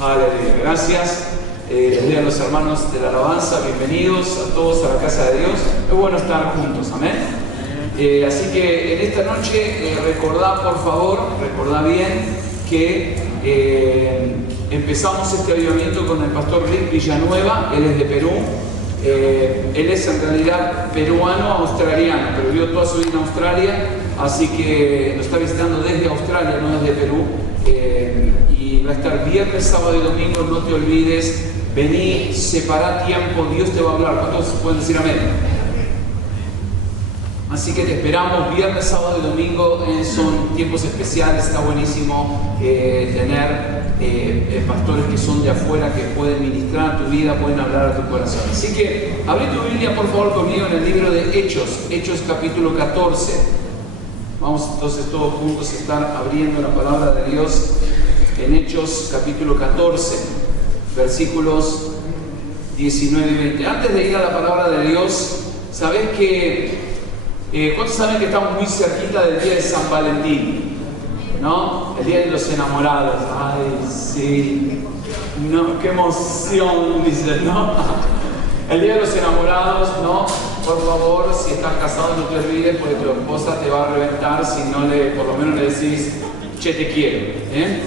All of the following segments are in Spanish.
Aleluya, gracias. Les doy a los hermanos de la alabanza, bienvenidos a todos a la casa de Dios. Es bueno estar juntos, amén. Así que en esta noche recordá, por favor, recordá bien que empezamos este avivamiento con el pastor Rick Villanueva. Él es de Perú. Él es en realidad peruano-australiano, pero vivió toda su vida en Australia, así que lo está visitando desde Australia, no desde Perú. Y va a estar viernes, sábado y domingo. No te olvides, vení, separá tiempo, Dios te va a hablar. ¿Cuántos pueden decir amén? Así que te esperamos viernes, sábado y domingo. Son tiempos especiales, está buenísimo tener pastores que son de afuera, que pueden ministrar a tu vida, pueden hablar a tu corazón. Así que abrí tu Biblia por favor conmigo en el libro de Hechos capítulo 14. Vamos entonces todos juntos a estar abriendo la palabra de Dios en Hechos capítulo 14, versículos 19 y 20. Antes de ir a la palabra de Dios, ¿sabés que ¿cuántos saben que estamos muy cerquita del día de San Valentín? ¿No? El día de los enamorados. Ay, sí. No, qué emoción, dicen, ¿no? El día de los enamorados, ¿no? Por favor, si estás casado no te olvides, porque tu esposa te va a reventar si no por lo menos le decís, che, te quiero, ¿eh?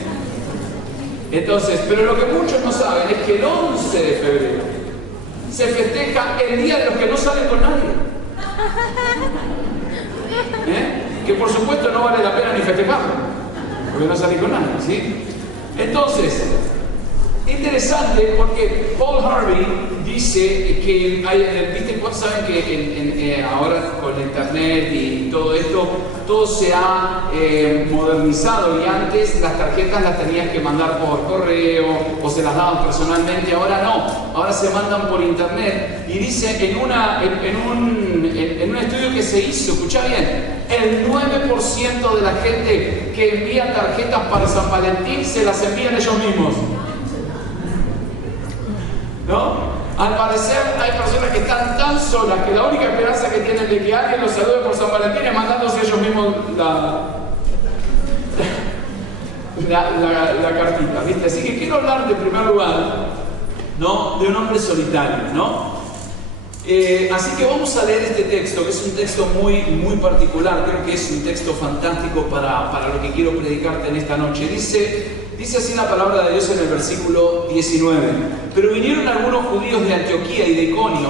Entonces, pero lo que muchos no saben es que el 11 de febrero se festeja el día de los que no salen con nadie. Que por supuesto no vale la pena ni festejarlo, porque no salí con nadie, ¿sí? Entonces, interesante porque Paul Harvey dice que ¿viste? ¿Cuántos saben que ahora con internet y todo esto, todo se ha modernizado? Y antes las tarjetas las tenías que mandar por correo o se las daban personalmente. Ahora no, ahora se mandan por internet. Y dice en un estudio que se hizo, escucha bien, el 9% de la gente que envía tarjetas para San Valentín se las envían ellos mismos, ¿no? Al parecer hay personas que están tan solas que la única esperanza que tienen de que alguien los salude por San Valentín es mandándose ellos mismos la cartita, ¿viste? Así que quiero hablar de primer lugar, ¿no? De un hombre solitario, ¿no? Así que vamos a leer este texto, que es un texto muy, muy particular. Creo que es un texto fantástico para lo que quiero predicarte en esta noche. Dice así la palabra de Dios en el versículo 19. Pero vinieron algunos judíos de Antioquía y de Iconio,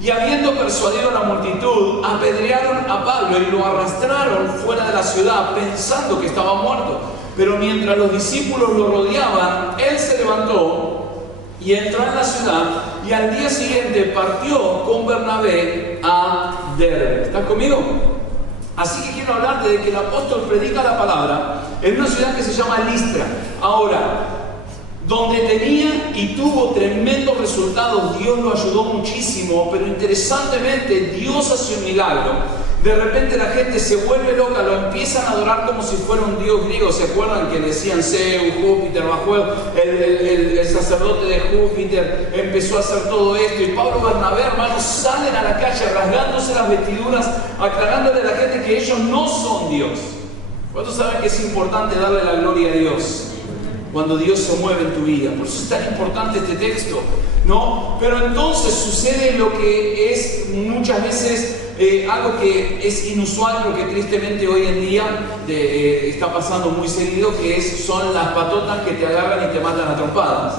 y habiendo persuadido a la multitud, apedrearon a Pablo y lo arrastraron fuera de la ciudad, pensando que estaba muerto. Pero mientras los discípulos lo rodeaban, él se levantó y entró en la ciudad, y al día siguiente partió con Bernabé a Derbe. ¿Estás conmigo? Así que quiero hablarte de que el apóstol predica la palabra en una ciudad que se llama Listra. Ahora, donde tenía y tuvo tremendos resultados, Dios lo ayudó muchísimo, pero interesantemente Dios hace un milagro. De repente la gente se vuelve loca, lo empiezan a adorar como si fuera un dios griego. ¿Se acuerdan que decían Zeus, Júpiter, Bajuel? El sacerdote de Júpiter empezó a hacer todo esto. Y Pablo y Bernabé, hermanos, salen a la calle rasgándose las vestiduras, aclarándole a la gente que ellos no son Dios. ¿Cuántos saben que es importante darle la gloria a Dios cuando Dios se mueve en tu vida? Por eso es tan importante este texto, ¿no? Pero entonces sucede lo que es muchas veces algo que es inusual, pero que tristemente hoy en día está pasando muy seguido, que son las patotas que te agarran y te matan a trompadas,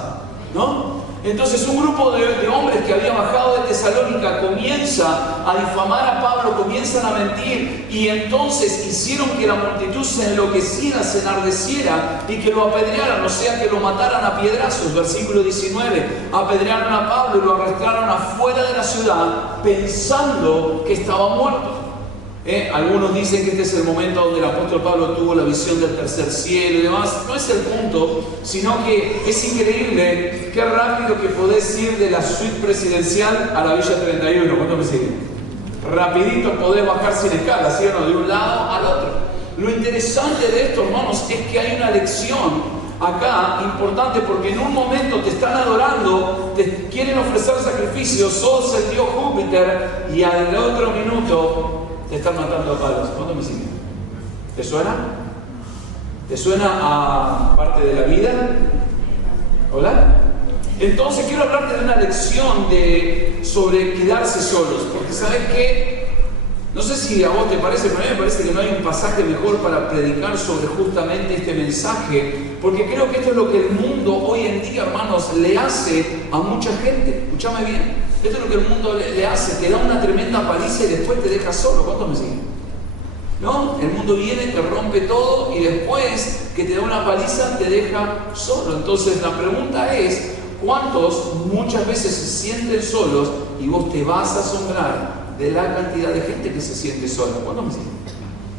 ¿no? Entonces un grupo de hombres que había bajado de Tesalónica comienza a difamar a Pablo, comienzan a mentir, y entonces hicieron que la multitud se enloqueciera, se enardeciera y que lo apedrearan, o sea que lo mataran a piedrazos. Versículo 19, apedrearon a Pablo y lo arrastraron afuera de la ciudad pensando que estaba muerto. Algunos dicen que este es el momento donde el apóstol Pablo tuvo la visión del tercer cielo y demás. No es el punto, sino que es increíble qué rápido que podés ir de la suite presidencial a la Villa 31. ¿Cuánto me siguen? Rapidito podés bajar sin escala, ¿sí o no? De un lado al otro. Lo interesante de esto, hermanos, es que hay una lección acá importante, porque en un momento te están adorando, te quieren ofrecer sacrificios, sos el dios Júpiter, y al otro minuto te están matando a palos. ¿Cuánto me siguen? ¿Te suena? ¿Te suena a parte de la vida? Entonces quiero hablarte de una lección sobre quedarse solos, porque ¿sabes qué? No sé si a vos te parece, pero a mí me parece que no hay un pasaje mejor para predicar sobre justamente este mensaje, porque creo que esto es lo que el mundo hoy en día, hermanos, le hace a mucha gente. Escúchame bien, esto es lo que el mundo le hace, te da una tremenda paliza y después te deja solo. ¿Cuántos me siguen? ¿No? El mundo viene, te rompe todo y después que te da una paliza te deja solo. Entonces la pregunta es, ¿cuántos muchas veces se sienten solos y vos te vas a asombrar de la cantidad de gente que se siente sola? ¿Cuándo me siguen?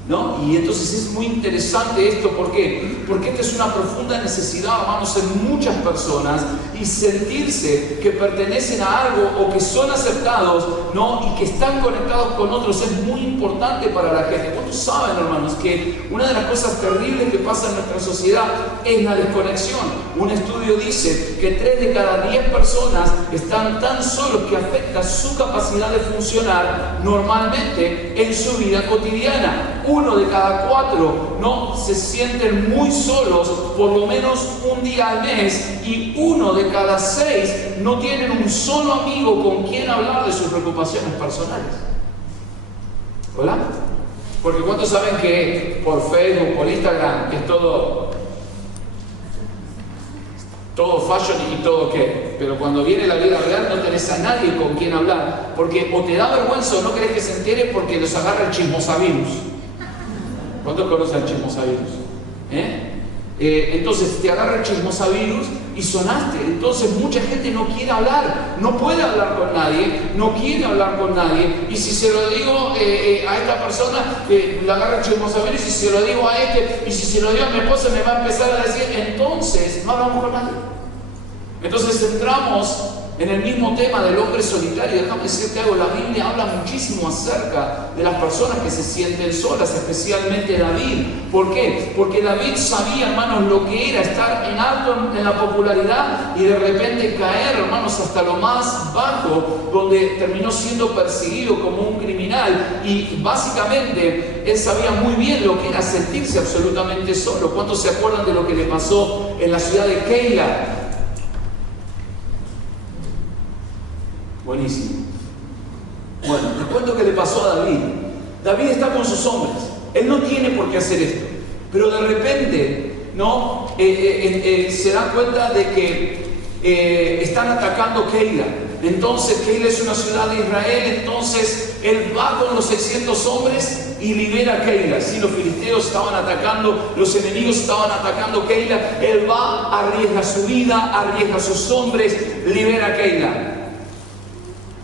¿No? Y entonces es muy interesante esto. ¿Por qué? Porque esta es una profunda necesidad, hermanos, en muchas personas, y sentirse que pertenecen a algo o que son aceptados, ¿no? Y que están conectados con otros es muy importante para la gente. ¿Cuántos saben, hermanos, que una de las cosas terribles que pasa en nuestra sociedad es la desconexión? Un estudio dice que 3 de cada 10 personas están tan solos que afecta su capacidad de funcionar normalmente en su vida cotidiana. 1 de cada 4 no se sienten muy solos por lo menos un día al mes, y 1 de cada 6 no tienen un solo amigo con quien hablar de sus preocupaciones personales. ¿Hola? Porque ¿cuántos saben que por Facebook, por Instagram, es todo fashion y todo qué? Pero cuando viene la vida real no tenés a nadie con quien hablar, porque o te da vergüenza o no querés que se entere porque los agarra el chismosavirus. ¿Cuántos conocen el chismosavirus? Entonces te agarra el chismosavirus y sonaste. Entonces mucha gente no quiere hablar, no puede hablar con nadie, no quiere hablar con nadie. Y si se lo digo a esta persona, le agarra el chismosavirus, y si se lo digo a este, y si se lo digo a mi esposa, me va a empezar a decir, entonces no hablamos con nadie. Entonces entramos en el mismo tema del hombre solitario. Déjame decirte algo, la Biblia habla muchísimo acerca de las personas que se sienten solas, especialmente David. ¿Por qué? Porque David sabía, hermanos, lo que era estar en alto en la popularidad y de repente caer, hermanos, hasta lo más bajo, donde terminó siendo perseguido como un criminal. Y básicamente él sabía muy bien lo que era sentirse absolutamente solo. ¿Cuántos se acuerdan de lo que le pasó en la ciudad de Keila? Buenísimo. Bueno, les cuento que le pasó a David. David está con sus hombres. Él no tiene por qué hacer esto. Pero de repente, ¿no? Se da cuenta de que están atacando Keila. Entonces, Keila es una ciudad de Israel. Entonces, él va con los 600 hombres y libera Keila. Si los filisteos estaban atacando, los enemigos estaban atacando Keila, él va, arriesga su vida, arriesga a sus hombres, libera Keila.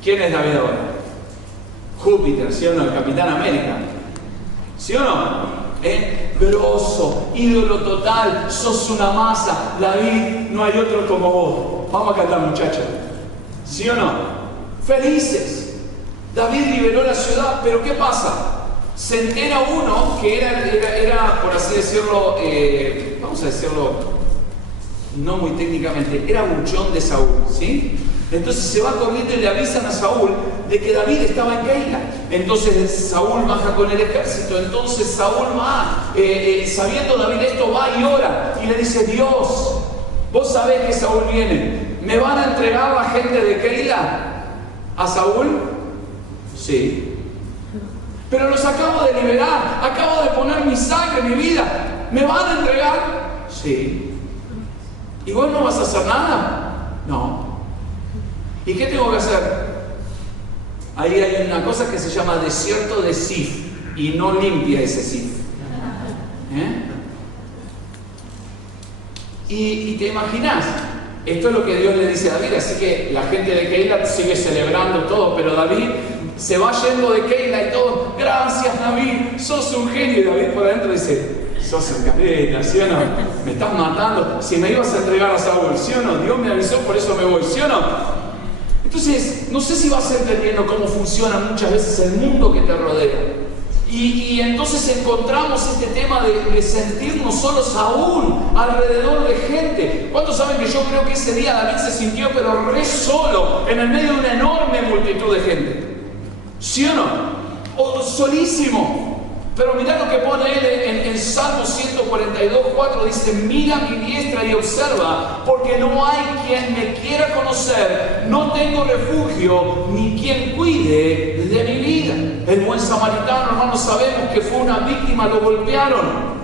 ¿Quién es David ahora? Júpiter, ¿sí o no? El Capitán América. ¿Sí o no? Grosso, ídolo total, sos una masa. David, no hay otro como vos. Vamos a cantar, muchachos. ¿Sí o no? Felices. David liberó la ciudad, pero ¿qué pasa? Se entera uno que era por así decirlo, vamos a decirlo no muy técnicamente, era buchón de Saúl, ¿sí? Entonces se va corriendo y le avisan a Saúl de que David estaba en Keila. Entonces Saúl baja con el ejército. Entonces Saúl va, sabiendo David esto, va y ora y le dice: Dios, vos sabés que Saúl viene, ¿me van a entregar la gente de Keila a Saúl? Sí. Pero los acabo de liberar, acabo de poner mi sangre, mi vida, ¿me van a entregar? Sí. ¿Y vos no vas a hacer nada? No. ¿Y qué tengo que hacer? Ahí hay una cosa que se llama desierto de Sif, y no limpia ese Sif. Y te imaginas, esto es lo que Dios le dice a David. Así que la gente de Keila sigue celebrando todo, pero David se va yendo de Keila y todo. Gracias, David, sos un genio. Y David por adentro dice: sos un capeta, ¿sí o no? Me estás matando. Si me ibas a entregar a Saúl, ¿sí o no? Dios me avisó, por eso me voy, ¿sí o no? Entonces, no sé si vas entendiendo cómo funciona muchas veces el mundo que te rodea. Y entonces encontramos este tema de sentirnos solos aún alrededor de gente. ¿Cuántos saben que yo creo que ese día David se sintió pero re solo en el medio de una enorme multitud de gente? ¿Sí o no? O solísimo. Pero mirá lo que pone él en Salmo 142:4, dice: mira mi diestra y observa, porque no hay quien me quiera conocer, no tengo refugio, ni quien cuide de mi vida. El buen samaritano, hermanos, sabemos que fue una víctima, lo golpearon,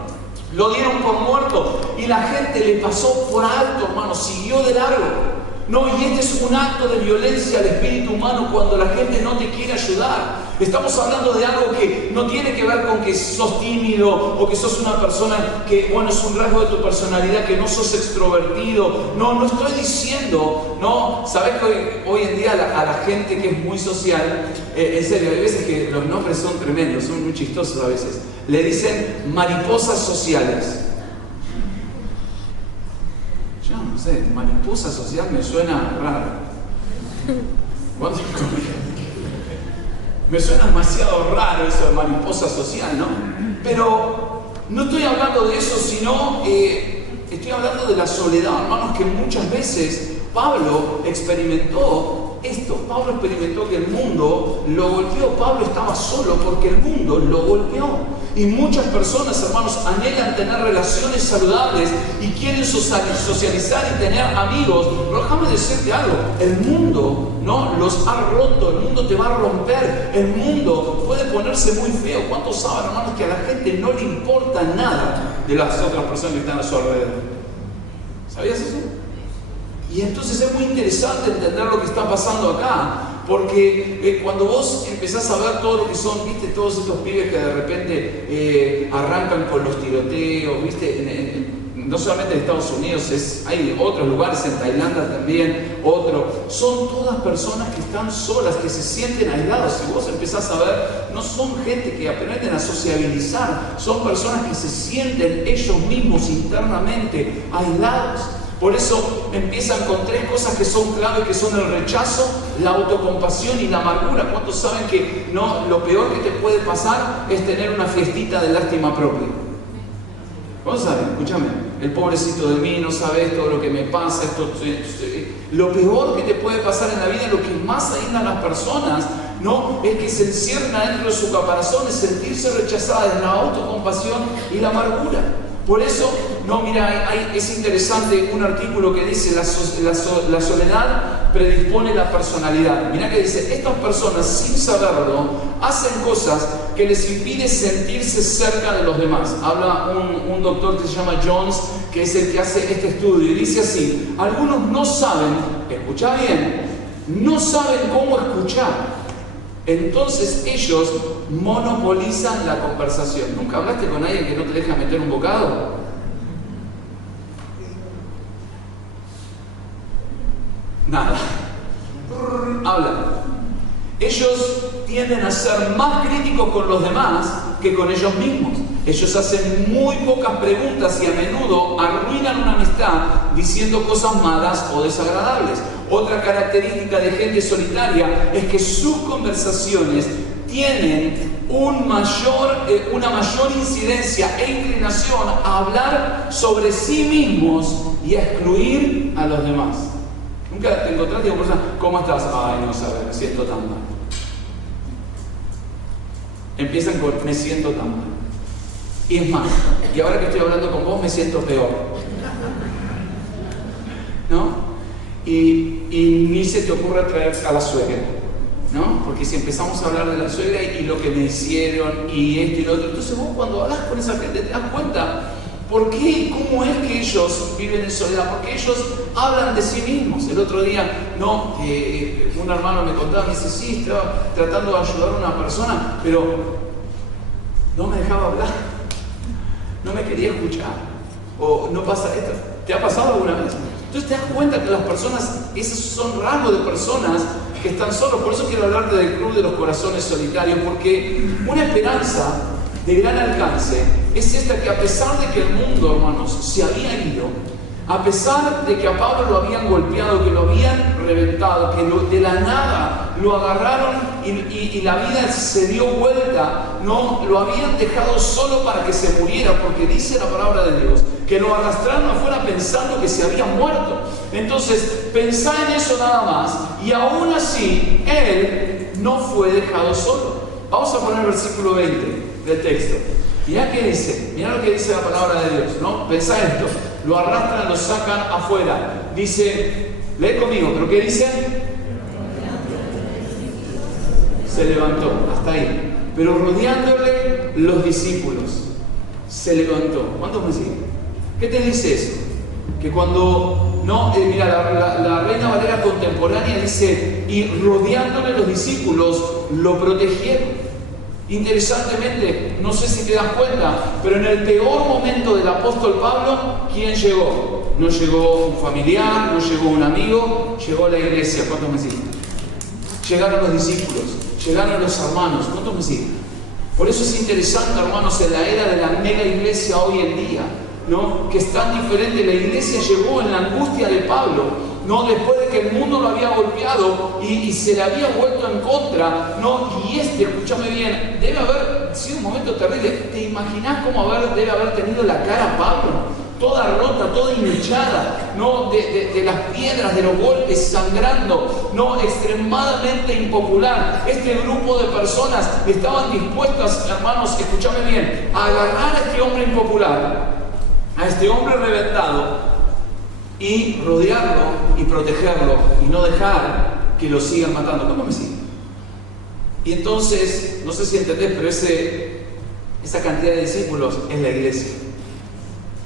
lo dieron por muerto y la gente le pasó por alto, hermanos, siguió de largo. No, y este es un acto de violencia al espíritu humano cuando la gente no te quiere ayudar. Estamos hablando de algo que no tiene que ver con que sos tímido o que sos una persona que, bueno, es un rasgo de tu personalidad, que no sos extrovertido. No estoy diciendo, no. Sabes que hoy en día a la gente que es muy social, en serio, hay veces que los nombres son tremendos, son muy chistosos a veces. Le dicen mariposas sociales. Yo no sé, mariposa social me suena raro. ¿Cuándo? Me suena demasiado raro eso de mariposa social, ¿no? Pero no estoy hablando de eso, sino estoy hablando de la soledad, hermanos, que muchas veces Pablo experimentó esto. Pablo experimentó que el mundo lo golpeó. Pablo estaba solo porque el mundo lo golpeó. Y muchas personas, hermanos, anhelan tener relaciones saludables y quieren socializar y tener amigos. Pero déjame decirte algo, el mundo, ¿no?, los ha roto, el mundo te va a romper, el mundo puede ponerse muy feo. ¿Cuántos saben, hermanos, que a la gente no le importa nada de las otras personas que están a su alrededor? ¿Sabías eso? Y entonces es muy interesante entender lo que está pasando acá. Porque cuando vos empezás a ver todo lo que son, viste, todos estos pibes que de repente arrancan con los tiroteos, viste, no solamente en Estados Unidos, hay otros lugares, en Tailandia también, son todas personas que están solas, que se sienten aislados. Si vos empezás a ver, no son gente que aprenden a sociabilizar, son personas que se sienten ellos mismos internamente aislados. Por eso empiezan con tres cosas que son claves, que son el rechazo, la autocompasión y la amargura. ¿Cuántos saben que no, lo peor que te puede pasar es tener una fiestita de lástima propia? ¿Cuántos saben? Escúchame, el pobrecito de mí, no sabes todo lo que me pasa. Lo peor que te puede pasar en la vida, lo que más aísla a las personas, ¿no?, es que se encierren adentro de su caparazón, es sentirse rechazadas, la autocompasión y la amargura. Por eso, no, mira, es interesante un artículo que dice la soledad predispone la personalidad. Mira que dice, estas personas sin saberlo hacen cosas que les impiden sentirse cerca de los demás. Habla un doctor que se llama Jones, que es el que hace este estudio, y dice así: algunos no saben, escucha bien, no saben cómo escuchar. Entonces ellos monopolizan la conversación. ¿Nunca hablaste con alguien que no te deja meter un bocado? Nada. Habla. Ellos tienden a ser más críticos con los demás que con ellos mismos. Ellos hacen muy pocas preguntas y a menudo arruinan una amistad diciendo cosas malas o desagradables. Otra característica de gente solitaria es que sus conversaciones tienen una mayor incidencia e inclinación a hablar sobre sí mismos y a excluir a los demás. ¿Nunca te encontraste con personas? ¿Cómo estás? Ay, no sabes, me siento tan mal. Empiezan con me siento tan mal. Y es más, y ahora que estoy hablando con vos me siento peor. ¿No? Y ni se te ocurre traer a la suegra, ¿no? Porque si empezamos a hablar de la suegra y lo que me hicieron y esto y lo otro, entonces vos cuando hablas con esa gente te das cuenta por qué y cómo es que ellos viven en soledad, porque ellos hablan de sí mismos. El otro día, ¿no?, un hermano me contaba, me dice, sí, estaba tratando de ayudar a una persona, pero no me dejaba hablar, no me quería escuchar, o no pasa esto. ¿Te ha pasado alguna vez? Entonces te das cuenta que las personas, esos son rasgos de personas que están solos. Por eso quiero hablarte del Club de los Corazones Solitarios, porque una esperanza de gran alcance es esta, que a pesar de que el mundo, hermanos, se había ido, a pesar de que a Pablo lo habían golpeado, que lo habían reventado, que de la nada lo agarraron y la vida se dio vuelta, no lo habían dejado solo para que se muriera, porque dice la palabra de Dios que lo arrastraron afuera pensando que se había muerto. Entonces pensá en eso nada más, y aún así él no fue dejado solo. Vamos a poner el versículo 20. del texto. Mirá qué dice, mirá lo que dice la palabra de Dios, ¿no? Pensá esto, lo arrastran, lo sacan afuera. Dice, lee conmigo, ¿pero qué dice? Se levantó, hasta ahí. Pero rodeándole los discípulos, se levantó. ¿Cuántos me siguen? ¿Qué te dice eso? Que cuando, no, mira, la Reina Valera contemporánea dice, y rodeándole los discípulos, lo protegieron. Interesantemente, no sé si te das cuenta, pero en el peor momento del apóstol Pablo, ¿quién llegó? No llegó un familiar, no llegó un amigo, llegó la iglesia. ¿Cuántos me siguen? Llegaron los discípulos, llegaron los hermanos. ¿Cuántos me siguen? Por eso es interesante, hermanos, en la era de la mega iglesia hoy en día, ¿no? Que es tan diferente. La iglesia llegó en la angustia de Pablo, ¿no? Después de que el mundo lo había golpeado y se le había vuelto en contra, ¿no? Y escúchame bien, debe haber sido un momento terrible. ¿Te imaginas cómo debe haber tenido la cara Pablo? Toda rota, toda hinchada, ¿no? De las piedras, de los golpes, sangrando, ¿no? Extremadamente impopular. Este grupo de personas estaban dispuestas, hermanos, escúchame bien, a agarrar a este hombre impopular, a este hombre reventado, y rodearlo y protegerlo y no dejar que lo sigan matando. ¿Cómo me siguen? Y entonces, no sé si entendés, pero esa cantidad de discípulos es la iglesia.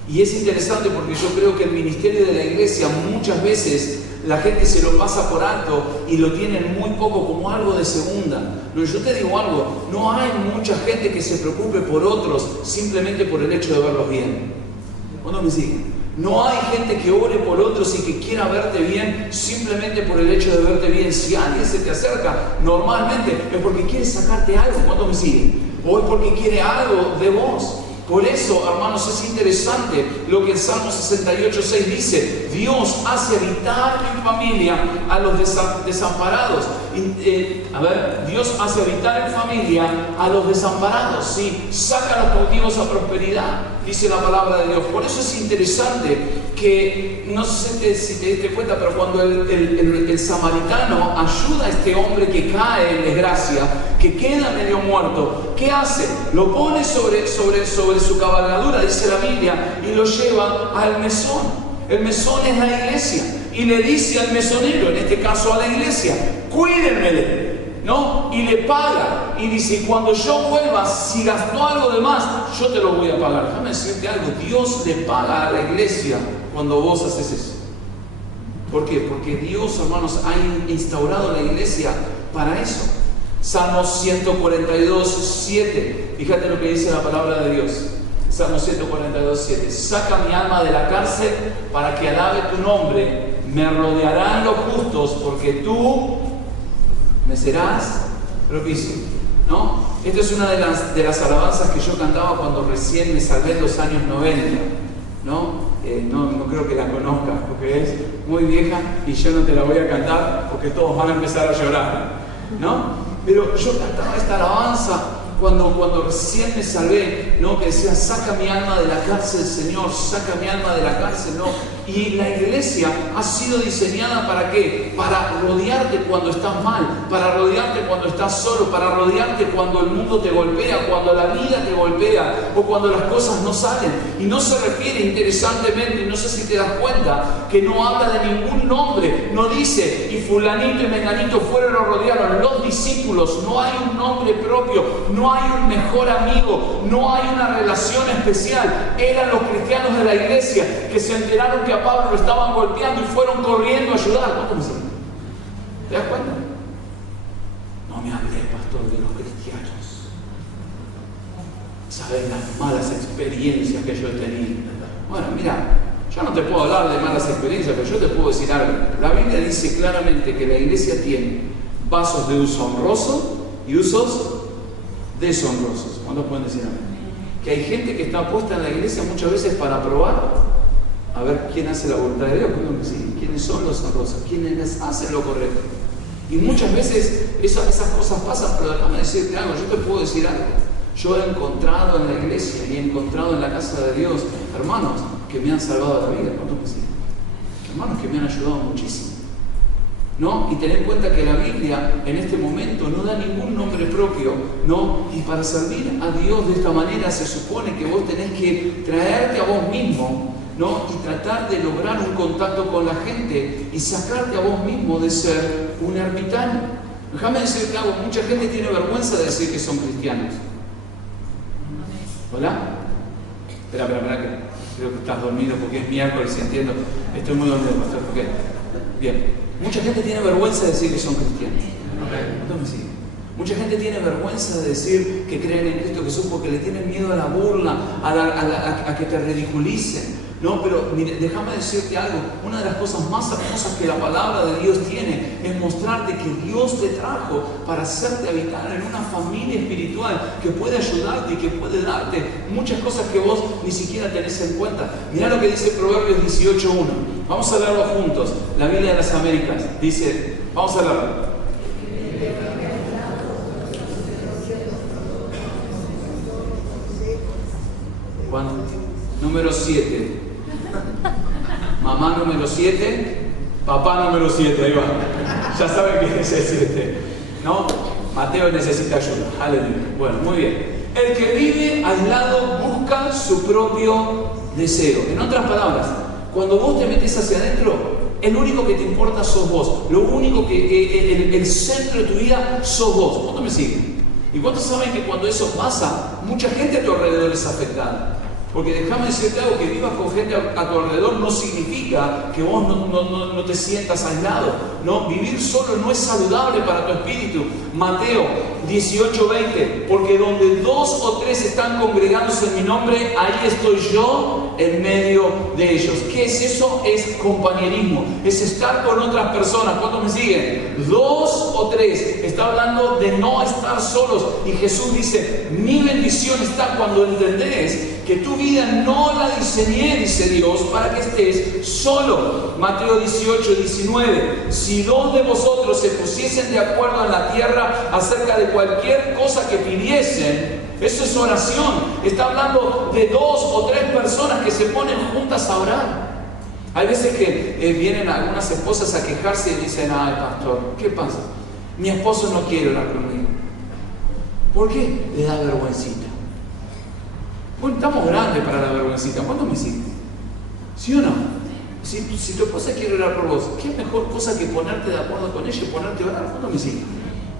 Y es interesante porque yo creo que el ministerio de la iglesia muchas veces la gente se lo pasa por alto y lo tienen muy poco como algo de segunda. Pero yo te digo algo, no hay mucha gente que se preocupe por otros simplemente por el hecho de verlos bien. ¿Cuándo me siguen? No hay gente que ore por otros y que quiera verte bien simplemente por el hecho de verte bien. Si alguien se te acerca, normalmente es porque quiere sacarte algo. ¿Cuántos me siguen? O es porque quiere algo de vos. Por eso, hermanos, es interesante lo que el Salmo 68:6 dice: Dios hace habitar en familia a los desamparados. Dios hace habitar en familia a los desamparados, ¿sí? Saca a los cautivos a prosperidad, dice la palabra de Dios. Por eso es interesante que, no sé si te diste cuenta, pero cuando el samaritano ayuda a este hombre que cae en desgracia, que queda medio muerto, ¿qué hace? Lo pone sobre su cabalgadura, dice la Biblia, y lo lleva al mesón. El mesón es la iglesia, y le dice al mesonero, en este caso a la iglesia, cuídenmele, ¿no? Y le paga, y dice: cuando yo vuelva, si gastó algo de más, yo te lo voy a pagar. Déjame decirte algo, Dios le paga a la iglesia cuando vos haces eso. ¿Por qué? Porque Dios, hermanos, ha instaurado la iglesia para eso. Salmos 142:7. Fíjate lo que dice la palabra de Dios. Salmos 142:7. Saca mi alma de la cárcel para que alabe tu nombre. Me rodearán los justos porque tú me serás propicio. ¿No? Esta es una de las alabanzas que yo cantaba cuando recién me salvé en los años 90. ¿No? No creo que la conozcas porque es muy vieja y yo no te la voy a cantar porque todos van a empezar a llorar, ¿no? Pero yo cantaba esta alabanza cuando recién me salvé, ¿no? Que decía: saca mi alma de la cárcel, Señor, saca mi alma de la cárcel, ¿no? Y la iglesia ha sido diseñada ¿para qué? Para rodearte cuando estás mal, para rodearte cuando estás solo, para rodearte cuando el mundo te golpea, cuando la vida te golpea o cuando las cosas no salen. Y no se refiere, interesantemente, y no sé si te das cuenta, que no habla de ningún nombre, no dice: y fulanito y menganito fueron y lo rodearon. Los discípulos, no hay un nombre propio, no hay un mejor amigo, no hay una relación especial. Eran los cristianos de la iglesia que se enteraron que a Pablo lo estaban golpeando y fueron corriendo a ayudar. ¿Cómo se llama? ¿Te das cuenta? No me hablé, pastor, de los cristianos. Saben las malas experiencias que yo he tenido. Bueno, mira, yo no te puedo hablar de malas experiencias, pero yo te puedo decir algo. La Biblia dice claramente que la iglesia tiene vasos de uso honroso y usos deshonrosos. ¿Cuántos pueden decir amén? Que hay gente que está puesta en la iglesia muchas veces para probar a ver quién hace la voluntad de Dios, quiénes son los honrosos, quiénes hacen lo correcto. Y muchas veces esas cosas pasan, pero déjame decirte algo, yo te puedo decir algo. Yo he encontrado en la iglesia y he encontrado en la casa de Dios hermanos que me han salvado la vida. ¿Cuántos me siguen? Hermanos que me han ayudado muchísimo. ¿no? Y ten en cuenta que la Biblia en este momento no da ningún nombre propio, ¿no? Y para servir a Dios de esta manera se supone que vos tenés que traerte a vos mismo, ¿no? Y tratar de lograr un contacto con la gente y sacarte a vos mismo de ser un ermitaño. Déjame decirte algo, mucha gente tiene vergüenza de decir que son cristianos. ¿Hola? Espera, que creo que estás dormido porque es miércoles, entiendo. Estoy muy dormido, pastor. ¿Por qué? Bien. Mucha gente tiene vergüenza de decir que son cristianos. ¿Dónde me sigue? Mucha gente tiene vergüenza de decir que creen en Cristo Jesús porque le tienen miedo a la burla, a que te ridiculicen. No, pero mire, déjame decirte algo. Una de las cosas más hermosas que la palabra de Dios tiene es mostrarte que Dios te trajo para hacerte habitar en una familia espiritual que puede ayudarte y que puede darte muchas cosas que vos ni siquiera tenés en cuenta. Mirá lo que dice Proverbios 18:1. Vamos a leerlo juntos. La Biblia de las Américas dice, vamos a leerlo. Juan, número 7. Mamá número 7, papá número 7, ahí va. Ya saben quién es el 7, ¿no? Mateo necesita ayuda, aleluya. Bueno, muy bien. El que vive aislado busca su propio deseo. En otras palabras, cuando vos te metes hacia adentro, el único que te importa sos vos. Lo único que, el centro de tu vida sos vos. ¿Cuántos me siguen? ¿Y cuántos saben que cuando eso pasa, mucha gente a tu alrededor es afectada? Porque déjame decirte algo, que vivas con gente a tu alrededor no significa que vos no te sientas aislado. No, vivir solo no es saludable para tu espíritu. Mateo 18:20, porque donde 2 o 3 están congregándose en mi nombre, ahí estoy yo en medio de ellos. ¿Qué es eso? Es compañerismo, es estar con otras personas. ¿Cuántos me siguen? 2 o 3, está hablando de no estar solos. Y Jesús dice, mi bendición está cuando entendés que tu vida no la diseñé, dice Dios, para que estés solo. Mateo 18:19, si 2 de vosotros se pusiesen de acuerdo en la tierra acerca de cualquier cosa que pidiesen, eso es oración. Está hablando de 2 o 3 personas que se ponen juntas a orar. Hay veces que vienen algunas esposas a quejarse y dicen, ay pastor, ¿qué pasa? Mi esposo no quiere orar conmigo. ¿Por qué? Le da vergüencita. Bueno, estamos grandes para la vergüencita. ¿Cuánto me siguen? ¿Sí o no? Si tu esposa quiere orar por vos, ¿qué mejor cosa que ponerte de acuerdo con ella y ponerte a orar? ¿Cuánto me siguen?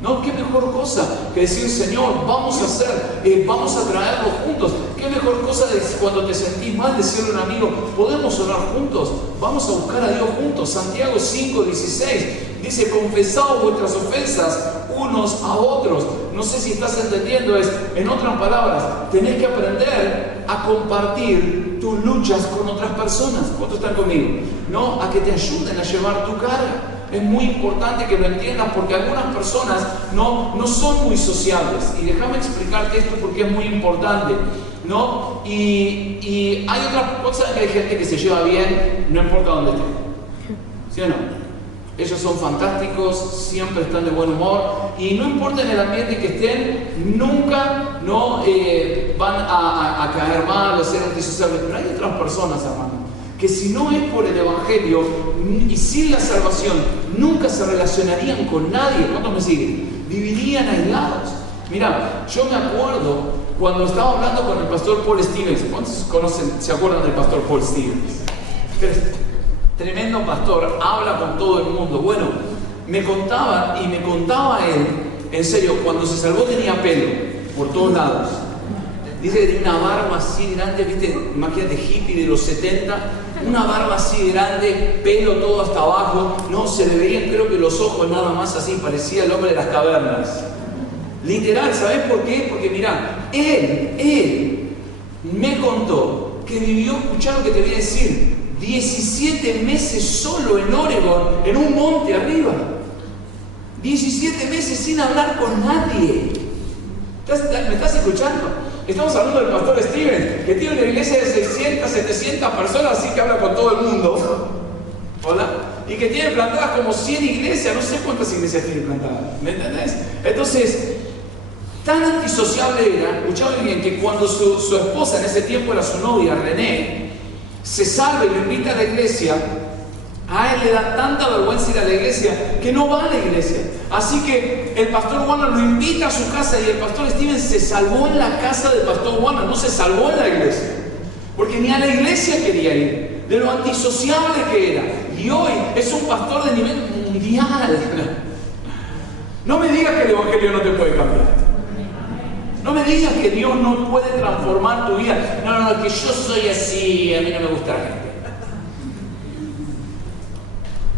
No, qué mejor cosa que decir, Señor, vamos a hacer, vamos a traerlo juntos. Qué mejor cosa de cuando te sentís mal decirle a un amigo, podemos orar juntos, vamos a buscar a Dios juntos. Santiago 5:16 dice, confesaos vuestras ofensas unos a otros. No sé si estás entendiendo, en otras palabras, tenés que aprender a compartir tus luchas con otras personas. ¿Cuántos están conmigo? No, a que te ayuden a llevar tu carga. Es muy importante que lo entiendas porque algunas personas no son muy sociables. Y déjame explicarte esto porque es muy importante, ¿no? Y hay otras cosas que hay gente que se lleva bien, no importa dónde esté. ¿Sí o no? Ellos son fantásticos, siempre están de buen humor y no importa en el ambiente que estén, nunca van a caer mal o ser antisociables. Pero hay otras personas, hermano, que si no es por el Evangelio y sin la salvación, nunca se relacionarían con nadie. ¿Cuántos me siguen? Vivirían aislados. Mira, yo me acuerdo cuando estaba hablando con el pastor Paul Stevens. ¿Cuántos se acuerdan del pastor Paul Stevens? Tremendo pastor, habla con todo el mundo. Bueno, me contaba él, en serio, cuando se salvó tenía pelo por todos lados. Dice que tenía una barba así grande, ¿viste? Imagínate, hippie de los 70, una barba así grande, pelo todo hasta abajo, no, se le veían creo que los ojos nada más así, parecía el hombre de las cavernas. Literal, ¿sabes por qué? Porque mirá, él me contó que vivió, escuchá lo que te voy a decir, 17 meses solo en Oregon, en un monte arriba. 17 meses sin hablar con nadie. ¿Me estás escuchando? Estamos hablando del pastor Steven, que tiene una iglesia de 600, 700 personas, así que habla con todo el mundo. Hola. Y que tiene plantadas como 100 iglesias, no sé cuántas iglesias tiene plantadas. ¿Me entendés? Entonces, tan antisociable era, escuchame bien, que cuando su esposa, en ese tiempo era su novia, René, se salva y lo invita a la iglesia, a él le da tanta vergüenza ir a la iglesia que no va a la iglesia. Así que el pastor Warner lo invita a su casa y el pastor Steven se salvó en la casa del pastor Warner, no se salvó en la iglesia. Porque ni a la iglesia quería ir, de lo antisociable que era. Y hoy es un pastor de nivel mundial. No me digas que el evangelio no te puede cambiar. No me digas que Dios no puede transformar tu vida. No, que yo soy así, a mí no me gusta la gente.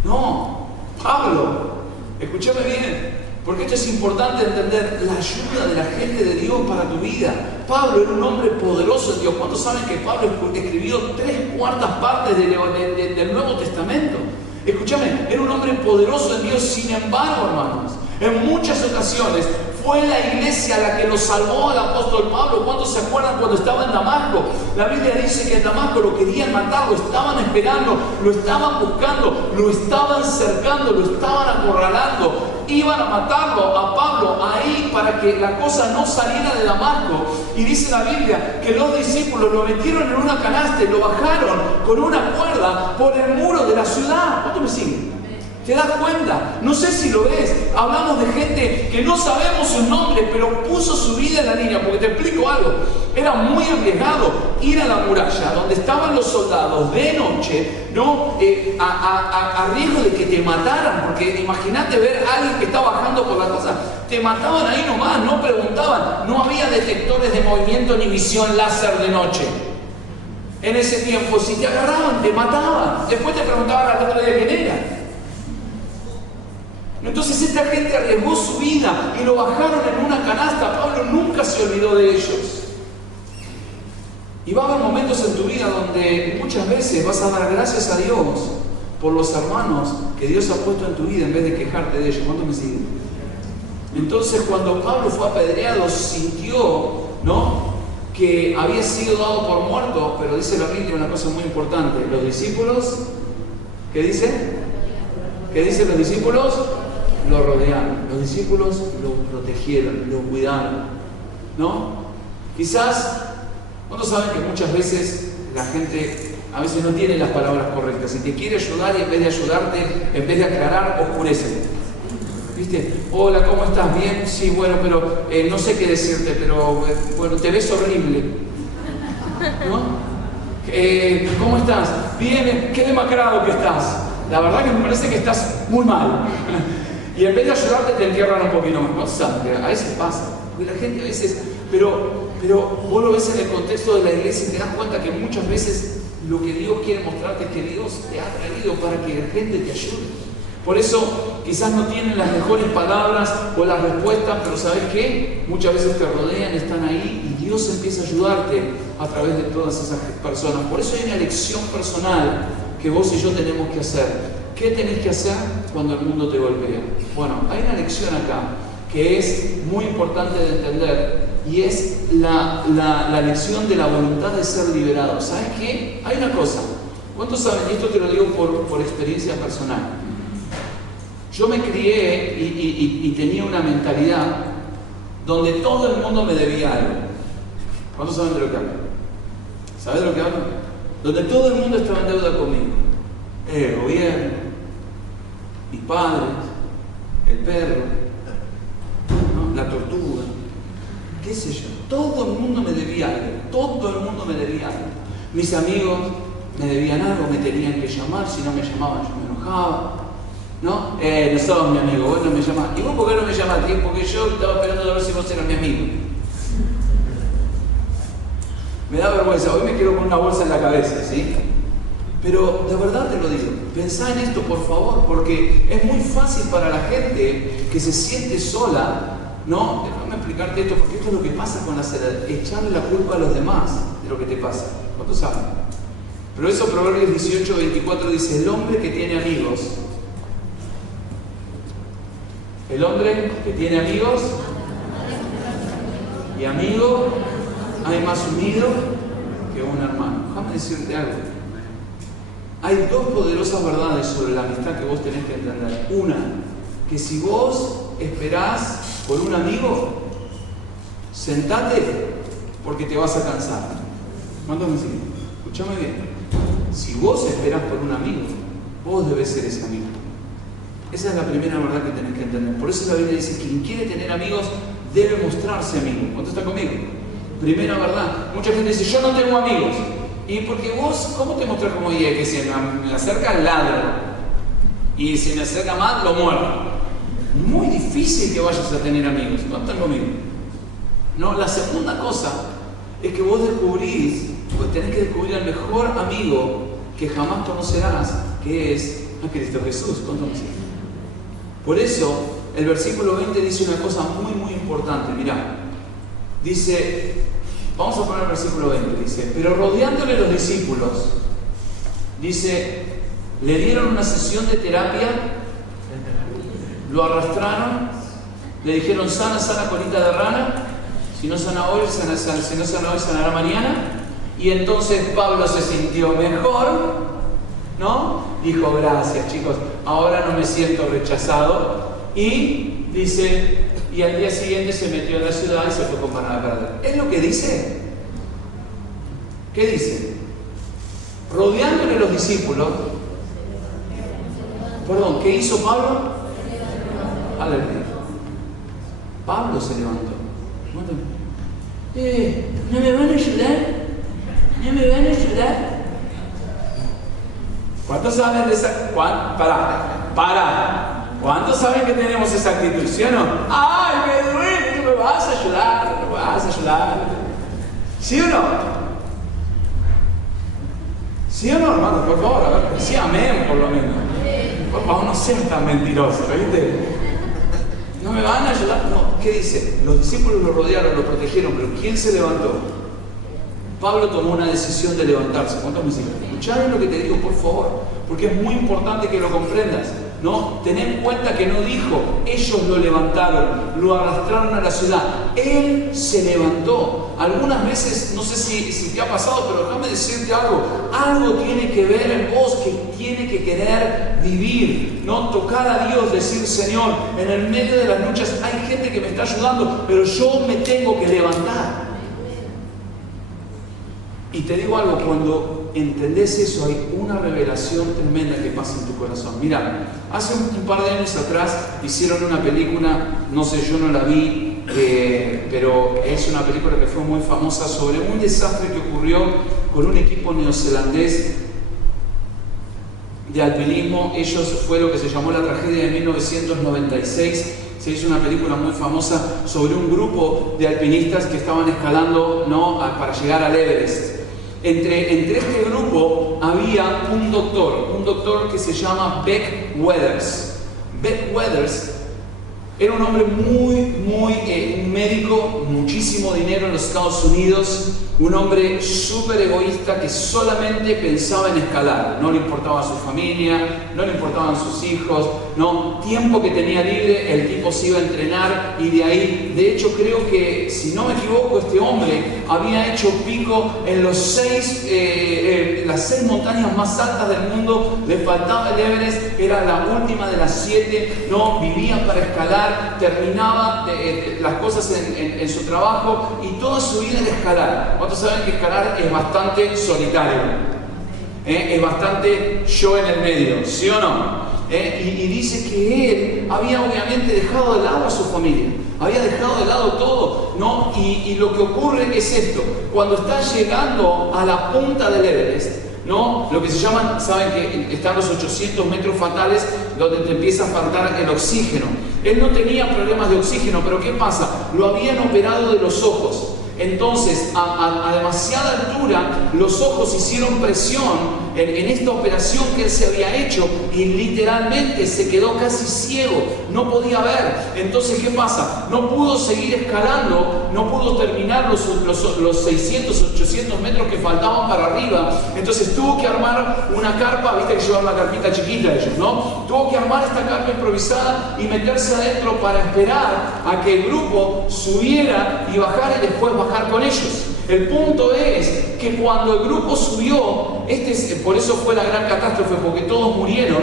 No, Pablo, escúchame bien, porque esto es importante entender la ayuda de la gente de Dios para tu vida. Pablo era un hombre poderoso en Dios. ¿Cuántos saben que Pablo escribió 3/4 partes del Nuevo Testamento? Escúchame, era un hombre poderoso en Dios. Sin embargo, hermanos, en muchas ocasiones fue la iglesia la que lo salvó al apóstol Pablo. ¿Cuántos se acuerdan cuando estaba en Damasco? La Biblia dice que en Damasco lo querían matar, lo estaban esperando, lo estaban buscando, lo estaban cercando, lo estaban acorralando. Iban a matarlo a Pablo ahí para que la cosa no saliera de Damasco. Y dice la Biblia que los discípulos lo metieron en una canasta y lo bajaron con una cuerda por el muro de la ciudad. ¿Cuánto me siguen? ¿Te das cuenta? No sé si lo ves. Hablamos de gente que no sabemos sus nombres, pero puso su vida en la línea. Porque te explico algo. Era muy arriesgado ir a la muralla donde estaban los soldados de noche, ¿no? A riesgo de que te mataran. Porque imagínate ver a alguien que está bajando por la cosa. Te mataban ahí nomás, no preguntaban. No había detectores de movimiento ni visión láser de noche. En ese tiempo, si te agarraban, te mataban. Después te preguntaban al otro día quién era. Entonces esta gente arriesgó su vida y lo bajaron en una canasta. Pablo nunca se olvidó de ellos. Y va a haber momentos en tu vida donde muchas veces vas a dar gracias a Dios por los hermanos que Dios ha puesto en tu vida en vez de quejarte de ellos. ¿Cuánto me siguen? Entonces cuando Pablo fue apedreado sintió, ¿no?, que había sido dado por muerto. Pero dice la Biblia una cosa muy importante. Los discípulos, ¿qué dice? ¿Qué dicen los discípulos? Lo rodearon, los discípulos lo protegieron, lo cuidaron, ¿no? Quizás, ¿cuántos saben que muchas veces la gente a veces no tiene las palabras correctas? Si te quiere ayudar y en vez de ayudarte, en vez de aclarar, oscurece. ¿Viste? Hola, ¿cómo estás? Bien, sí, bueno, pero no sé qué decirte, pero bueno, te ves horrible, ¿no? ¿Cómo estás? Bien, qué demacrado que estás. La verdad que me parece que estás muy mal. Y en vez de ayudarte te entierran un poquito más. No sabes, a veces pasa. Porque la gente a veces... Pero vos lo ves en el contexto de la iglesia y te das cuenta que muchas veces lo que Dios quiere mostrarte es que Dios te ha traído para que la gente te ayude. Por eso quizás no tienen las mejores palabras o las respuestas, pero ¿sabes qué? Muchas veces te rodean, están ahí y Dios empieza a ayudarte a través de todas esas personas. Por eso hay una elección personal que vos y yo tenemos que hacer. ¿Qué tenés que hacer cuando el mundo te golpea? Bueno, hay una lección acá que es muy importante de entender y es la lección de la voluntad de ser liberado. ¿Sabes qué? Hay una cosa. ¿Cuántos saben? Y esto te lo digo por experiencia personal. Yo me crié y tenía una mentalidad donde todo el mundo me debía algo. ¿Cuántos saben de lo que hablo? ¿Sabes de lo que hablo? Donde todo el mundo estaba en deuda conmigo. El gobierno, mis padres, el perro, ¿no?, la tortuga, qué sé yo. Todo el mundo me debía algo. Todo el mundo me debía algo. Mis amigos me debían algo, me tenían que llamar. Si no me llamaban, yo me enojaba. ¿No? No sos mi amigo, vos no me llamás. ¿Y vos por qué no me llamaste? Porque yo estaba esperando a ver si vos eras mi amigo. Me da vergüenza, hoy me quedo con una bolsa en la cabeza, ¿sí? Pero de verdad te lo digo, pensá en esto por favor, porque es muy fácil para la gente que se siente sola, ¿no? Déjame explicarte esto, porque esto es lo que pasa con la soledad, echarle la culpa a los demás de lo que te pasa. ¿Cuántos saben? Pero eso Proverbios 18:24 dice, el hombre que tiene amigos, el hombre que tiene amigos y amigo hay más unido que un hermano. Déjame decirte algo. Hay dos poderosas verdades sobre la amistad que vos tenés que entender. Una, que si vos esperás por un amigo, sentate porque te vas a cansar. ¿Cuántos me siguen? Escúchame bien. Si vos esperás por un amigo, vos debes ser ese amigo. Esa es la primera verdad que tenés que entender. Por eso la Biblia dice, quien quiere tener amigos debe mostrarse amigo. ¿Cuánto está conmigo? Primera verdad. Mucha gente dice, yo no tengo amigos. Y porque vos, ¿cómo te mostrás como guía? Que si me acerca, ladro. Y si me acerca más, lo muerdo. Muy difícil que vayas a tener amigos. ¿Cuánto están conmigo? No, la segunda cosa es que vos descubrís, pues tenés que descubrir al mejor amigo que jamás conocerás, que es a Cristo Jesús. ¿Cuánto me sigue? Por eso, el versículo 20 dice una cosa muy, muy importante. Mirá, dice, vamos a poner el versículo 20, dice, pero rodeándole los discípulos, dice, le dieron una sesión de terapia, lo arrastraron, le dijeron, sana, sana, colita de rana, si no sana hoy, sanará mañana, y entonces Pablo se sintió mejor, ¿no? Dijo, gracias chicos, ahora no me siento rechazado. Y dice, y al día siguiente se metió en la ciudad y se fue con Barnabé para atrás. ¿Es lo que dice? ¿Qué dice? Rodeándole los discípulos. Perdón, ¿qué hizo Pablo? Aleluya. Pablo se levantó. ¿No me van a ayudar? ¿No me van a ayudar? ¿Cuántos saben de esa? Para. ¿Cuántos saben que tenemos esa actitud? ¿Sí o no? ¡Ay, me duele! ¿No me vas a ayudar? ¿No me vas a ayudar? ¿Sí o no? ¿Sí o no, hermano? Por favor, a ver, sí, amén, por lo menos. Por favor, no sean tan mentirosos, ¿viste? ¿No me van a ayudar? No, ¿qué dice? Los discípulos lo rodearon, lo protegieron, pero ¿quién se levantó? Pablo tomó una decisión de levantarse. ¿Cuántos me siguen? Escuchad lo que te digo, por favor, porque es muy importante que lo comprendas. ¿No? Ten en cuenta que no dijo, ellos lo levantaron, lo arrastraron a la ciudad. Él se levantó. Algunas veces, no sé si te ha pasado, pero déjame decirte algo. Algo tiene que ver en vos que tiene que querer vivir, ¿no? Tocar a Dios, decir, Señor, en el medio de las luchas hay gente que me está ayudando, pero yo me tengo que levantar. Y te digo algo, cuando entendés eso, hay una revelación tremenda que pasa en tu corazón. Mira, hace un par de años atrás hicieron una película, no sé, yo no la vi, pero es una película que fue muy famosa sobre un desastre que ocurrió con un equipo neozelandés de alpinismo. Ellos fue lo que se llamó la tragedia de 1996. Se hizo una película muy famosa sobre un grupo de alpinistas que estaban escalando, ¿no?, para llegar al Everest. Entre este grupo había un doctor que se llama Beck Weathers. Beck Weathers era un hombre un médico, muchísimo dinero en los Estados Unidos, un hombre súper egoísta que solamente pensaba en escalar. No le importaba su familia, no le importaban sus hijos, no, tiempo que tenía libre, el tipo se iba a entrenar y de ahí, de hecho creo que, si no me equivoco, este hombre había hecho pico en las 6 montañas más altas del mundo, le faltaba el Everest, era la última de las 7, no, vivía para escalar, terminaba las cosas en su trabajo y toda su vida era escalar. ¿Cuántos saben que escalar es bastante solitario? Es bastante yo en el medio, ¿sí o no? Y dice que él había obviamente dejado de lado a su familia, había dejado de lado todo, ¿no? Y lo que ocurre es esto: cuando estás llegando a la punta del Everest, ¿no?, lo que se llaman, saben que están los 800 metros fatales donde te empieza a faltar el oxígeno. Él no tenía problemas de oxígeno, pero ¿qué pasa? Lo habían operado de los ojos. Entonces, a demasiada altura, los ojos hicieron presión en esta operación que él se había hecho y literalmente se quedó casi ciego, no podía ver. Entonces, ¿qué pasa? No pudo seguir escalando, no pudo terminar los 600, 800 metros que faltaban para arriba. Entonces tuvo que armar una carpa, viste que llevan una carpita chiquita ellos, ¿no? Tuvo que armar esta carpa improvisada y meterse adentro para esperar a que el grupo subiera y bajara y después bajar con ellos. El punto es que cuando el grupo subió, por eso fue la gran catástrofe, porque todos murieron,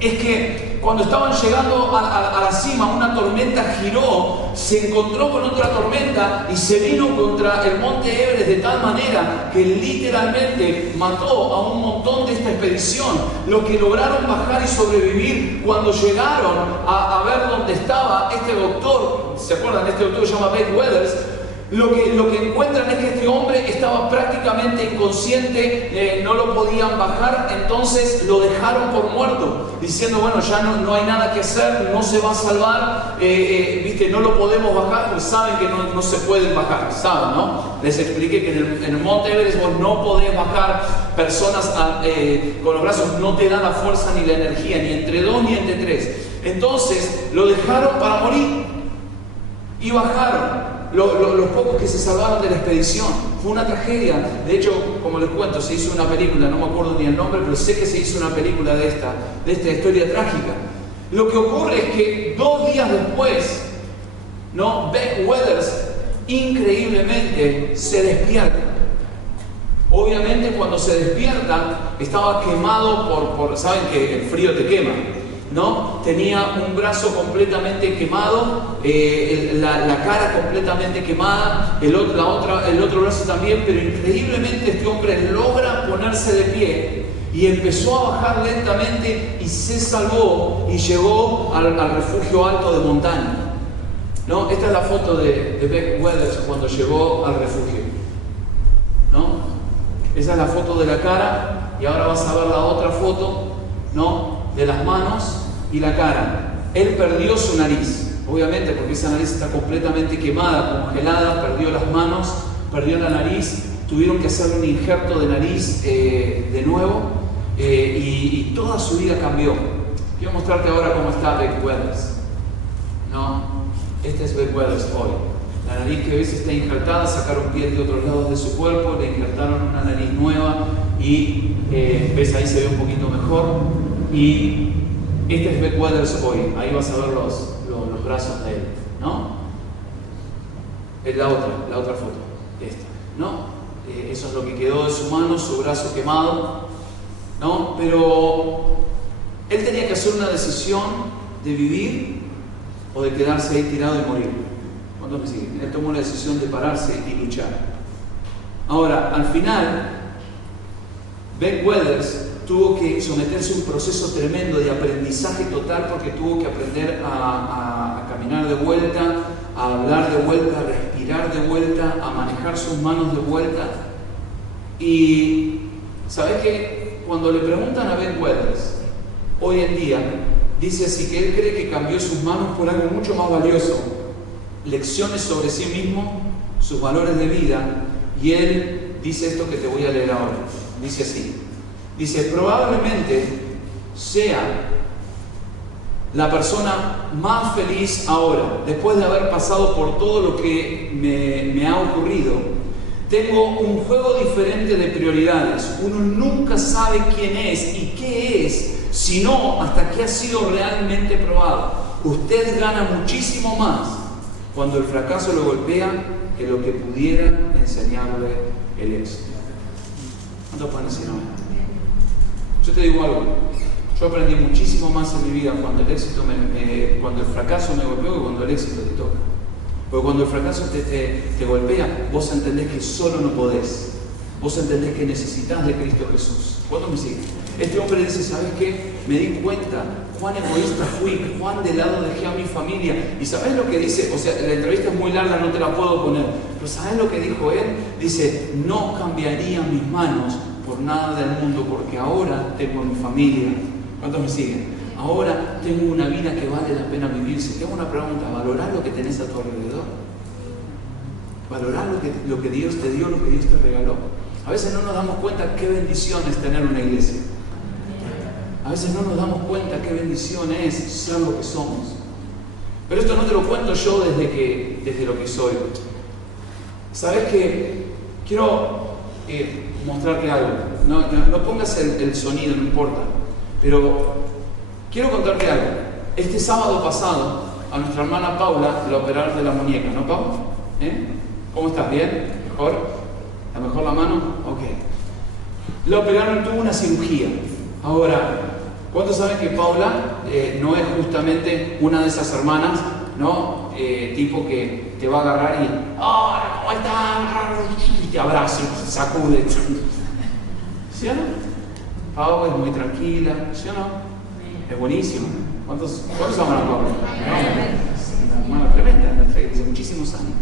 es que que cuando estaban llegando a la cima, una tormenta giró, se encontró con otra tormenta y se vino contra el monte Everest de tal manera que literalmente mató a un montón de esta expedición. Los que lograron bajar y sobrevivir, cuando llegaron a ver dónde estaba este doctor, ¿se acuerdan? Este doctor se llama Beck Weathers. Lo que encuentran es que este hombre estaba prácticamente inconsciente, no lo podían bajar, entonces lo dejaron por muerto, diciendo, bueno, ya no hay nada que hacer, no se va a salvar, ¿viste? No lo podemos bajar, pues saben que no se pueden bajar, ¿saben, no? Les expliqué que en el monte Everest vos no podés bajar personas con los brazos, no te da la fuerza ni la energía, ni entre 2 ni entre 3. Entonces lo dejaron para morir y bajaron. Los pocos que se salvaron de la expedición. Fue una tragedia. De hecho, como les cuento, se hizo una película, no me acuerdo ni el nombre, pero sé que se hizo una película de esta historia trágica. Lo que ocurre es que 2 días después, ¿no? Beck Weathers increíblemente se despierta. Obviamente cuando se despierta estaba quemado por saben que el frío te quema, ¿no? Tenía un brazo completamente quemado, la cara completamente quemada, el otro brazo también, pero increíblemente este hombre logra ponerse de pie y empezó a bajar lentamente y se salvó y llegó al refugio alto de montaña, ¿no? Esta es la foto de Beck Weathers cuando llegó al refugio, ¿no? Esa es la foto de la cara y ahora vas a ver la otra foto, ¿no? De las manos y la cara. Él perdió su nariz, obviamente, porque esa nariz está completamente quemada, congelada, perdió las manos, perdió la nariz, tuvieron que hacerle un injerto de nariz de nuevo y toda su vida cambió. Quiero mostrarte ahora cómo está Beck Weathers, ¿no? Este es Beck Weathers hoy. La nariz que ves está injertada, sacaron piel de otros lados de su cuerpo, le injertaron una nariz nueva y ves ahí se ve un poquito mejor. Y este es Beck Weathers hoy. Ahí vas a ver los brazos de él, ¿no? Es la otra foto, esta, ¿no? Eso es lo que quedó de su mano, su brazo quemado, ¿no? Pero él tenía que hacer una decisión de vivir o de quedarse ahí tirado y morir. ¿Cuántos me siguen? Él tomó la decisión de pararse y luchar. Ahora, al final, Beck Weathers tuvo que someterse a un proceso tremendo de aprendizaje total porque tuvo que aprender a caminar de vuelta, a hablar de vuelta, a respirar de vuelta, a manejar sus manos de vuelta. Y ¿sabes qué? Cuando le preguntan a Beck Weathers, hoy en día, dice así que él cree que cambió sus manos por algo mucho más valioso, lecciones sobre sí mismo, sus valores de vida, y él dice esto que te voy a leer ahora. Dice así. Dice, probablemente sea la persona más feliz ahora, después de haber pasado por todo lo que me ha ocurrido. Tengo un juego diferente de prioridades. Uno nunca sabe quién es y qué es, sino hasta que ha sido realmente probado. Usted gana muchísimo más cuando el fracaso lo golpea que lo que pudiera enseñarle el éxito. ¿Cuántos pueden decir no? Yo te digo algo, yo aprendí muchísimo más en mi vida cuando el fracaso me golpeó que cuando el éxito te toca. Porque cuando el fracaso te golpea, vos entendés que solo no podés. Vos entendés que necesitas de Cristo Jesús. ¿Cuántos me siguen? Este hombre dice, ¿sabes qué? Me di cuenta cuán egoísta fui, cuán de lado dejé a mi familia. ¿Y sabes lo que dice? O sea, la entrevista es muy larga, no te la puedo poner. Pero ¿sabes lo que dijo él? Dice, no cambiaría mis manos por nada del mundo, porque ahora tengo mi familia. ¿Cuántos me siguen? Ahora tengo una vida que vale la pena vivirse. Tengo una pregunta, ¿valorás lo que tenés a tu alrededor? ¿Valorás lo que Dios te dio, lo que Dios te regaló? A veces no nos damos cuenta qué bendición es tener una iglesia. A veces no nos damos cuenta qué bendición es ser lo que somos. Pero esto no te lo cuento yo desde lo que soy. ¿Sabes qué? Quiero mostrarte algo. No pongas el sonido, no importa. Pero quiero contarte algo. Este sábado pasado, a nuestra hermana Paula la operaron de la muñeca, ¿no, Paula? ¿Cómo estás? ¿Bien? ¿Mejor? ¿Está mejor la mano? Ok. La operaron, tuvo una cirugía. Ahora, ¿Cuántos saben que Paula no es justamente una de esas hermanas, ¿no? Tipo que te va a agarrar y ¡hola, cómo estás! Y te abraza y se sacude. ¿Sí o no? Paula es muy tranquila, ¿sí o no? Es buenísimo. ¿Cuántos aman a Paula? Una hermana tremenda en nuestra iglesia, muchísimos años.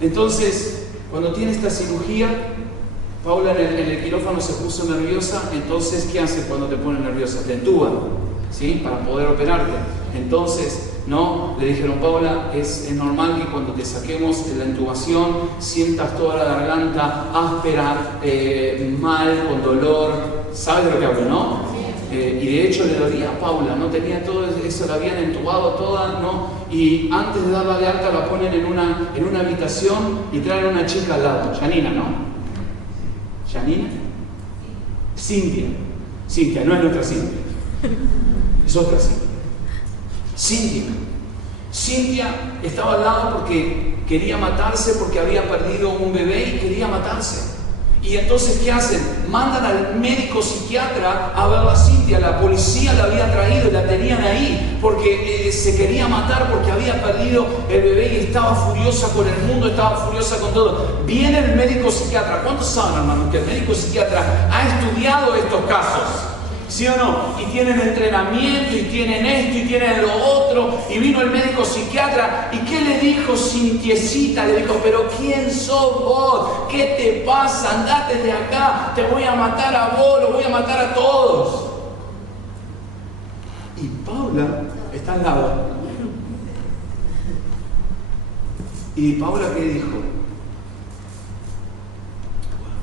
Entonces, cuando tiene esta cirugía, Paula en el quirófano se puso nerviosa. Entonces, ¿qué hace cuando te pone nerviosa? Te entuban, ¿sí? Para poder operarte. Entonces, no, le dijeron, Paula, es normal que cuando te saquemos la intubación sientas toda la garganta áspera, mal, con dolor. ¿Sabes de lo que hablo, no? Y de hecho le dolía a Paula, ¿no? Tenía todo eso, la habían entubado toda, ¿no? Y antes de darla de alta la ponen en una habitación y traen una chica al lado, Janina, ¿no? ¿Janina? Cintia, no es nuestra Cintia, es otra Cintia. Cintia estaba al lado porque quería matarse, porque había perdido un bebé y quería matarse. Y entonces, ¿qué hacen? Mandan al médico psiquiatra a ver a Cintia. La policía la había traído y la tenían ahí porque se quería matar, porque había perdido el bebé y estaba furiosa con el mundo, estaba furiosa con todo. Viene el médico psiquiatra. ¿Cuántos saben, hermanos, que el médico psiquiatra ha estudiado estos casos? ¿Sí o no? Y tienen entrenamiento, y tienen esto, y tienen lo otro. Y vino el médico psiquiatra, ¿y qué le dijo Cintiecita? Le dijo, pero ¿quién sos vos? ¿Qué te pasa? Andate de acá, te voy a matar a vos, los voy a matar a todos. Y Paula está al lado. ¿Y Paula qué dijo? Bueno,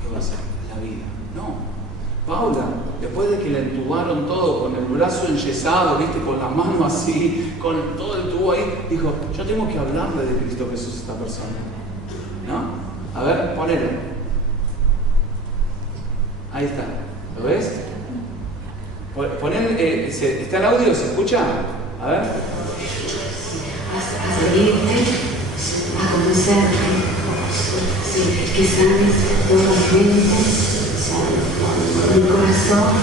¿qué va a hacer? La vida. No. Paula, después de que la entubaron todo, con el brazo enyesado, ¿viste? Con la mano así, con todo el tubo ahí, dijo, yo tengo que hablarle de Cristo Jesús a esta persona, ¿no? A ver, ponelo. Ahí está, ¿lo ves? ¿Está el audio? ¿Se escucha? A ver. A seguirte, a conocerte, que sanes todas las mentes, mi corazón,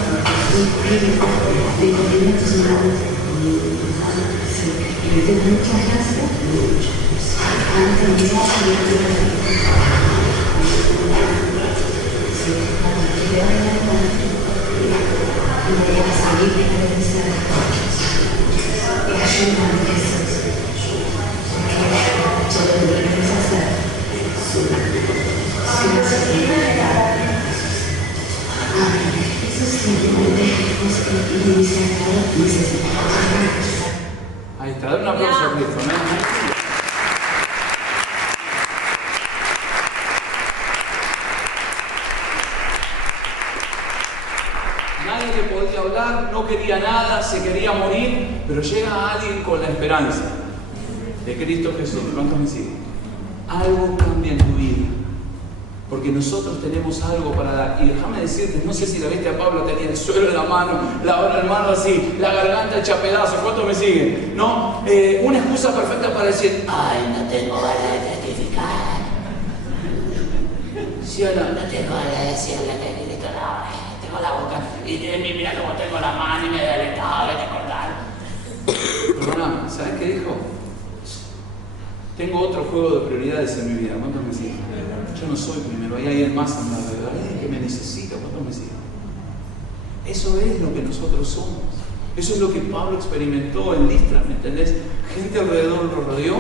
mi espíritu, tengo en tus manos. Y te doy muchas gracias. Antes de mirar y me voy a salir de la necesidad. Y ayúdame, Jesús. Porque todo lo que quieres hacer, si lo haces, ahí está, dale un aplauso a Cristo, ¿no? Nadie le podía hablar, no quería nada, se quería morir, pero llega alguien con la esperanza de Cristo Jesús. ¿Cuántos me siguen? Algo cambia en tu vida. Porque nosotros tenemos algo para dar. Y déjame decirte, no sé si la viste a Pablo, tenía el suelo en la mano, la mano así, la garganta hecha pedazos. ¿Cuántos me siguen? ¿No? Una excusa perfecta para decir, ay, no tengo ganas de testificar. ¿Sí o no? No tengo ganas de decirle que Cristo no, tengo la boca. Y mira cómo tengo la mano y me duele todo, vete a cortar. Perdóname, ¿sabes qué dijo? Tengo otro juego de prioridades en mi vida. ¿Cuántos me siguen? Yo no soy primero, hay alguien más en la vida, hay alguien que me necesita. ¿Cuántos me siguen? Eso es lo que nosotros somos. Eso es lo que Pablo experimentó en Listra, ¿me entendés? Gente alrededor lo rodeó,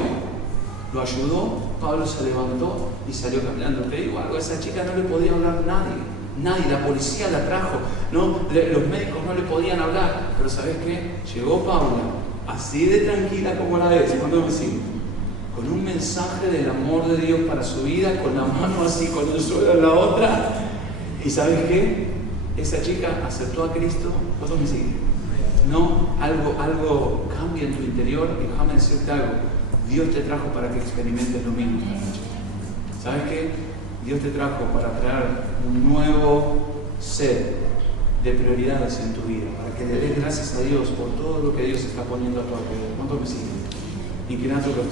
lo ayudó, Pablo se levantó y salió caminando. Te digo algo, a esa chica no le podía hablar nadie, la policía la trajo, ¿no? Los médicos no le podían hablar, pero ¿sabes qué? Llegó Pablo, así de tranquila como la ves. ¿Cuántos me siguen? Con un mensaje del amor de Dios para su vida, con la mano así, con el suelo en la otra. ¿Y sabes qué? Esa chica aceptó a Cristo. ¿Cuántos me siguen? No, algo cambia en tu interior. Y déjame decirte algo. Dios te trajo para que experimentes lo mismo. ¿Sabes qué? Dios te trajo para traer un nuevo set de prioridades en tu vida, para que le des gracias a Dios por todo lo que Dios está poniendo a tu alrededor. ¿Cuántos me siguen? Inclina tus ojos.